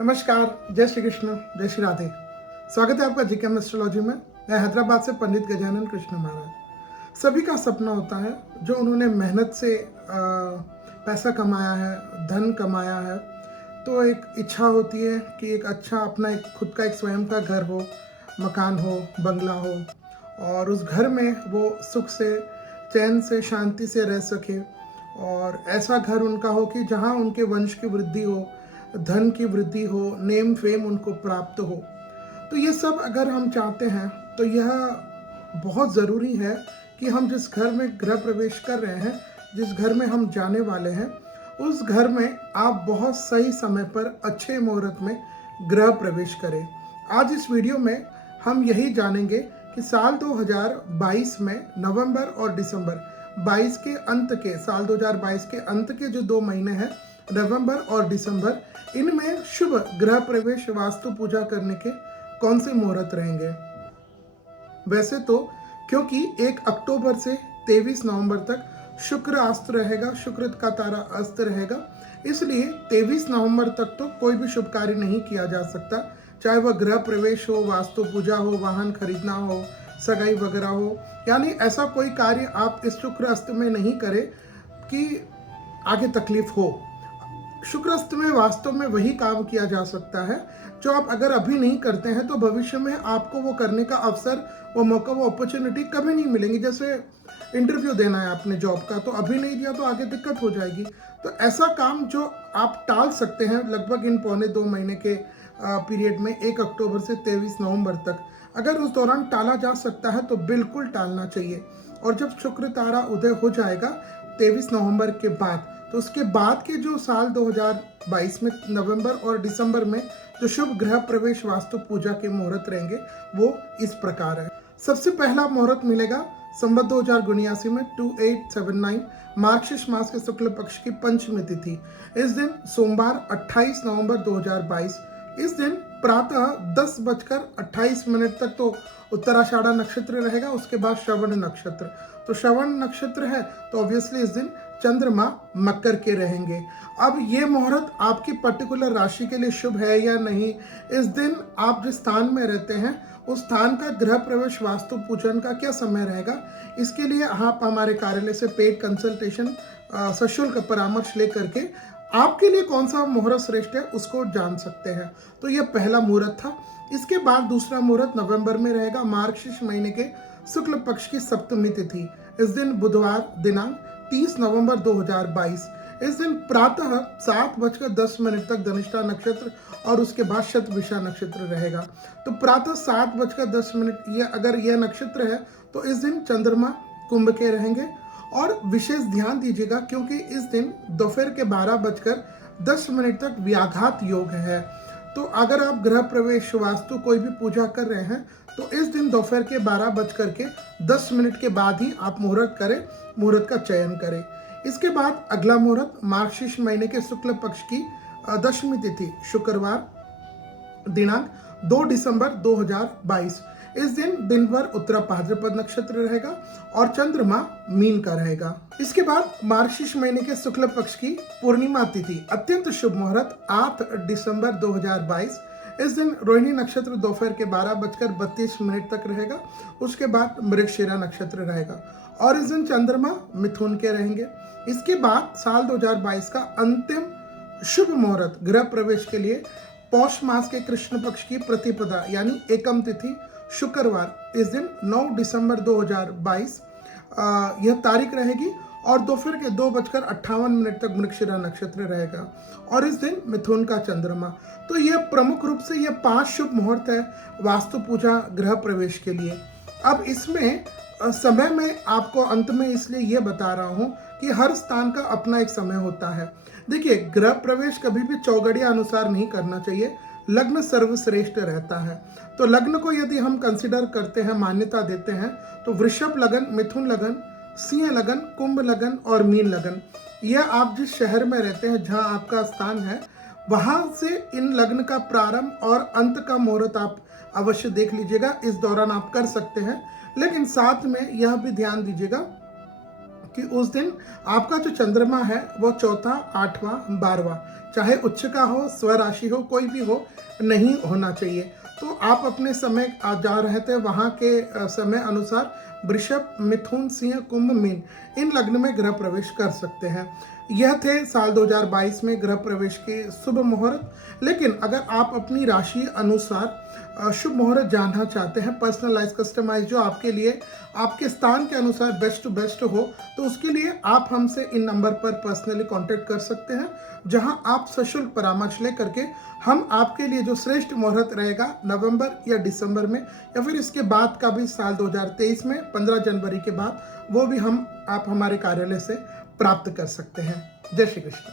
नमस्कार, जय श्री कृष्ण, जय श्री राधे। स्वागत है आपका जीकेएम एस्ट्रोलॉजी में। मैं हैदराबाद से पंडित गजानन कृष्ण महाराज। सभी का सपना होता है जो उन्होंने मेहनत से पैसा कमाया है, धन कमाया है, तो एक इच्छा होती है कि एक अच्छा अपना एक खुद का एक स्वयं का घर हो, मकान हो, बंगला हो और उस घर में वो सुख से, चैन से, शांति से रह सके और ऐसा घर उनका हो कि जहाँ उनके वंश की वृद्धि हो, धन की वृद्धि हो, नेम फेम उनको प्राप्त हो। तो ये सब अगर हम चाहते हैं तो यह बहुत ज़रूरी है कि हम जिस घर में गृह प्रवेश कर रहे हैं, जिस घर में हम जाने वाले हैं, उस घर में आप बहुत सही समय पर अच्छे मुहूर्त में गृह प्रवेश करें। आज इस वीडियो में हम यही जानेंगे कि साल 2022 में नवंबर और दिसंबर 22 के अंत के, साल 2022 के अंत के जो 2 महीने हैं, नवंबर और दिसंबर, इनमें शुभ गृह प्रवेश वास्तु पूजा करने के कौन से मुहूर्त रहेंगे। वैसे तो क्योंकि 1 अक्टूबर से 23 नवंबर तक शुक्र अस्त रहेगा, शुक्र का तारा अस्त रहेगा, इसलिए 23 नवंबर तक तो कोई भी शुभ कार्य नहीं किया जा सकता, चाहे वह गृह प्रवेश हो, वास्तु पूजा हो, वाहन खरीदना हो, सगाई वगैरह हो। यानी ऐसा कोई कार्य आप इस शुक्र अस्त में नहीं करें कि आगे तकलीफ हो। शुक्र में वास्तव में वही काम किया जा सकता है जो आप अगर अभी नहीं करते हैं तो भविष्य में आपको वो करने का अवसर, वो मौका, वो अपॉर्चुनिटी कभी नहीं मिलेंगी। जैसे इंटरव्यू देना है आपने जॉब का, तो अभी नहीं दिया तो आगे दिक्कत हो जाएगी। तो ऐसा काम जो आप टाल सकते हैं लगभग इन 1.25-2 महीने के पीरियड में, 1 अक्टूबर से 23 नवंबर तक, अगर उस दौरान टाला जा सकता है तो बिल्कुल टालना चाहिए। और जब शुक्र तारा उदय हो जाएगा 23 नवंबर के बाद, तो उसके बाद के जो साल 2022 में नवंबर और दिसंबर में जो शुभ गृह प्रवेश वास्तु पूजा के मुहूर्त रहेंगे वो इस प्रकार है। सबसे पहला मुहूर्त मिलेगा संवत 2079 में 2879 मार्गशीर्ष मास के शुक्ल पक्ष की पंचमी तिथि। इस दिन सोमवार 28 नवंबर 2022, इस दिन प्रातः 10:28 तक तो उत्तराषाढ़ नक्षत्र रहेगा, उसके बाद श्रवण नक्षत्र। तो श्रवण नक्षत्र है तो ऑब्वियसली इस दिन चंद्रमा मकर के रहेंगे। अब ये मुहूर्त आपकी पर्टिकुलर राशि के लिए शुभ है या नहीं, इस दिन आप जिस स्थान में रहते हैं उस स्थान का गृह प्रवेश वास्तु पूजन का क्या समय रहेगा, इसके लिए आप हमारे कार्यालय से पेड कंसल्टेशन, सशुल्क परामर्श लेकर के आपके लिए कौन सा मुहूर्त श्रेष्ठ है उसको जान सकते हैं। तो यह पहला मुहूर्त था। इसके बाद दूसरा मुहूर्त नवंबर में रहेगा, मार्गशीर्ष महीने के शुक्ल पक्ष की सप्तमी तिथि। इस दिन बुधवार दिनांक 30 नवंबर 2022, इस दिन प्रातः 7:10 तक धनिष्ठा नक्षत्र और उसके बाद शतभिषा नक्षत्र रहेगा। तो प्रातः 7:10, ये अगर यह नक्षत्र है तो इस दिन चंद्रमा कुंभ के रहेंगे। और विशेष ध्यान दीजिएगा क्योंकि इस दिन दोपहर के 12:10 तक व्याघात योग है। तो अगर आप गृह प्रवेश वास्तु कोई भी पूजा कर रहे हैं तो इस दिन दोपहर के 12:10 के बाद ही आप मुहूर्त करें, मुहूर्त का चयन करें। इसके बाद अगला मुहूर्त मार्गशीर्ष महीने के शुक्ल पक्ष की दशमी तिथि, शुक्रवार दिनांक 2 दिसंबर 2022, इस दिन भर उत्तरा भाद्रपद नक्षत्र रहेगा और चंद्रमा मीन का रहेगा। इसके बाद मार्गशीर्ष महीने के शुक्ल पक्ष की पूर्णिमा तिथि, अत्यंत शुभ मुहूर्त 8 दिसंबर 2022, इस दिन रोहिणी नक्षत्र दोपहर के 12:32 तक रहेगा, उसके बाद मृगशिरा नक्षत्र रहेगा और इस दिन चंद्रमा मिथुन के रहेंगे। इसके बाद साल 2022 का अंतिम शुभ मुहूर्त गृह प्रवेश के लिए पौष मास के कृष्ण पक्ष की प्रतिपदा यानी एकम तिथि, शुक्रवार, इस दिन 9 दिसंबर 2022 यह तारीख रहेगी और दोपहर के 2:58 तक मृगशिरा नक्षत्र रहेगा और इस दिन मिथुन का चंद्रमा। तो यह प्रमुख रूप से यह 5 शुभ मुहूर्त है वास्तु पूजा गृह प्रवेश के लिए। अब इसमें समय में आपको अंत में इसलिए यह बता रहा हूं कि हर स्थान का अपना एक समय होता है। देखिए, गृह प्रवेश कभी भी चौगड़िया अनुसार नहीं करना चाहिए, लग्न सर्वश्रेष्ठ रहता है। तो लग्न को यदि हम कंसिडर करते हैं, मान्यता देते हैं, तो वृषभ लगन, मिथुन लगन, सिंह लगन, कुंभ लगन और मीन लगन, यह आप जिस शहर में रहते हैं, जहां आपका स्थान है, वहां से इन लग्न का प्रारंभ और अंत का मुहूर्त आप अवश्य देख लीजिएगा। इस दौरान आप कर सकते हैं, लेकिन साथ में यह भी ध्यान दीजिएगा कि उस दिन आपका जो चंद्रमा है वो चौथा, 8वां, 12वां चाहे उच्च का हो, स्वराशि हो, कोई भी हो, नहीं होना चाहिए। तो आप अपने समय जा रहे थे वहाँ के समय अनुसार वृषभ, मिथुन, सिंह, कुंभ, मीन इन लग्न में गृह प्रवेश कर सकते हैं। यह थे साल 2022 में गृह प्रवेश के शुभ मुहूर्त। लेकिन अगर आप अपनी राशि अनुसार शुभ मुहूर्त जानना चाहते हैं, पर्सनलाइज कस्टमाइज, जो आपके लिए आपके स्थान के अनुसार बेस्ट टू बेस्ट हो, तो उसके लिए आप हमसे इन नंबर पर पर्सनली कांटेक्ट कर सकते हैं, जहां आप सशुल्क परामर्श लेकर के हम आपके लिए जो श्रेष्ठ मुहूर्त रहेगा नवंबर या दिसंबर में या फिर इसके बाद का भी साल 2023 में 15 जनवरी के बाद, वो भी आप हमारे कार्यालय से प्राप्त कर सकते हैं। जय श्री कृष्ण।